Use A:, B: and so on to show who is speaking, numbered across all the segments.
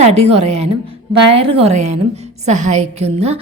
A: തടി കുറയാനും വയറ് കുറയാനും സഹായിക്കുന്ന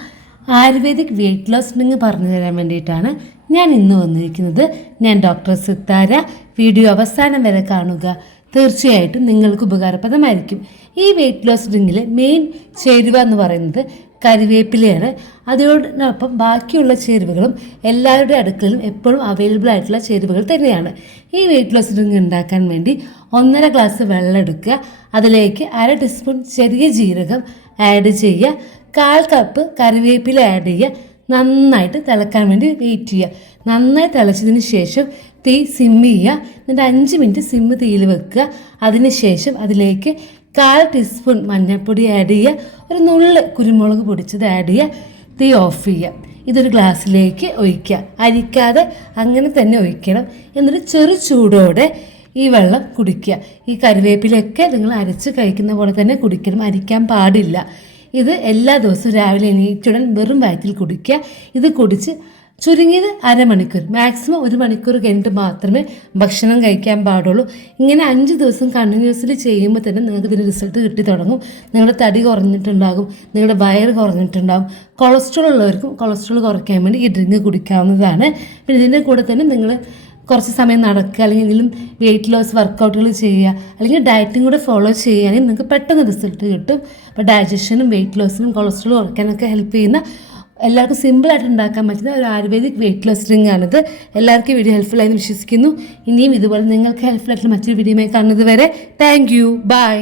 A: ആയുർവേദിക് വെയിറ്റ് ലോസ് ഡ്രിങ്ക് പറഞ്ഞു തരാൻ വേണ്ടിയിട്ടാണ് ഞാൻ ഇന്ന് വന്നിരിക്കുന്നത്. ഞാൻ ഡോക്ടർ സിത്താര. വീഡിയോ അവസാനം വരെ കാണുക. തീർച്ചയായിട്ടും നിങ്ങൾക്ക് ഉപകാരപ്രദമായിരിക്കും. ഈ വെയിറ്റ് ലോസ് ഡ്രിങ്കിൽ മെയിൻ ചേരുവ എന്ന് പറയുന്നത് കരിവേപ്പിലയാണ്. അതിനോടൊപ്പം ബാക്കിയുള്ള ചേരുവകളും എല്ലാവരുടെ അടുക്കളയിലും എപ്പോഴും അവൈലബിൾ ആയിട്ടുള്ള ചേരുവകൾ തന്നെയാണ്. ഈ വെയിറ്റ് ലോസ് ഡ്രിങ്ക് ഉണ്ടാക്കാൻ വേണ്ടി ഒന്നര ഗ്ലാസ് വെള്ളം എടുക്കുക. അതിലേക്ക് അര ടീസ്പൂൺ ചെറിയ ജീരകം ആഡ് ചെയ്യുക. കാൽ കപ്പ് കറിവേപ്പില ആഡ് ചെയ്യുക. നന്നായിട്ട് തിളക്കാൻ വേണ്ടി വെയിറ്റ് ചെയ്യുക. നന്നായി തിളച്ചതിന് ശേഷം തീ സിമ്മ് ചെയ്യുക. എന്നിട്ട് അഞ്ച് മിനിറ്റ് സിമ്മ് തീയിൽ വെക്കുക. അതിന് ശേഷം അതിലേക്ക് കാൽ ടീസ്പൂൺ മഞ്ഞൾപ്പൊടി ആഡ് ചെയ്യുക. ഒരു നുള്ള് കുരുമുളക് പൊടിച്ചത് ആഡ് ചെയ്യുക. തീ ഓഫ് ചെയ്യുക. ഇതൊരു ഗ്ലാസ്സിലേക്ക് ഒഴിക്കുക. അരിക്കാതെ അങ്ങനെ തന്നെ ഒഴിക്കണം. എന്നിട്ട് ചെറു ചൂടോടെ ഈ വെള്ളം കുടിക്കുക. ഈ കരുവേപ്പിലൊക്കെ നിങ്ങൾ അരച്ച് കഴിക്കുന്ന പോലെ തന്നെ കുടിക്കണം. അരിക്കാൻ പാടില്ല. ഇത് എല്ലാ ദിവസവും രാവിലെ എണീറ്റുടൻ വെറും വയറ്റിൽ കുടിക്കുക. ഇത് കുടിച്ച് ചുരുങ്ങിയത് അരമണിക്കൂർ. മാക്സിമം ഒരു മണിക്കൂർ കഴിഞ്ഞിട്ട് മാത്രമേ ഭക്ഷണം കഴിക്കാൻ പാടുള്ളൂ. ഇങ്ങനെ അഞ്ച് ദിവസം കണ്ടിന്യൂസ്ലി ചെയ്യുമ്പോൾ തന്നെ നിങ്ങൾക്ക് ഇതിന് റിസൾട്ട് കിട്ടി തുടങ്ങും. നിങ്ങളുടെ തടി കുറഞ്ഞിട്ടുണ്ടാകും. നിങ്ങളുടെ വയറ് കുറഞ്ഞിട്ടുണ്ടാകും. കൊളസ്ട്രോൾ ഉള്ളവർക്കും കൊളസ്ട്രോൾ കുറയ്ക്കാൻ വേണ്ടി ഈ ഡ്രിങ്ക് കുടിക്കാവുന്നതാണ്. പിന്നെ ഇതിന്റെ കൂടെ തന്നെ നിങ്ങൾ കുറച്ച് സമയം നടക്കുക അല്ലെങ്കിൽ എന്തെങ്കിലും വെയിറ്റ് ലോസ് വർക്കൗട്ടുകൾ ചെയ്യുക അല്ലെങ്കിൽ ഡയറ്റും കൂടെ ഫോളോ ചെയ്യുകയാണെങ്കിൽ നിങ്ങൾക്ക് പെട്ടെന്ന് റിസൾട്ട് കിട്ടും. അപ്പോൾ ഡൈജഷനും വെയിറ്റ് ലോസിനും കൊളസ്ട്രോൾ കുറയ്ക്കാനൊക്കെ ഹെൽപ്പ് ചെയ്യുന്ന എല്ലാവർക്കും സിമ്പിളായിട്ട് ഉണ്ടാക്കാൻ പറ്റുന്ന ഒരു ആയുർവേദിക് വെയിറ്റ് ലോസ് ഡ്രിങ്ക് ആണിത്. എല്ലാവർക്കും വീഡിയോ ഹെൽപ്ഫുൾ ആയെന്ന് വിശ്വസിക്കുന്നു. ഇനിയും ഇതുപോലെ നിങ്ങൾക്ക് ഹെൽപ്ഫുൾ ആയിട്ടുള്ള മറ്റൊരു വീഡിയോയുമായി കാണുന്നത് വരെ താങ്ക് യു ബൈ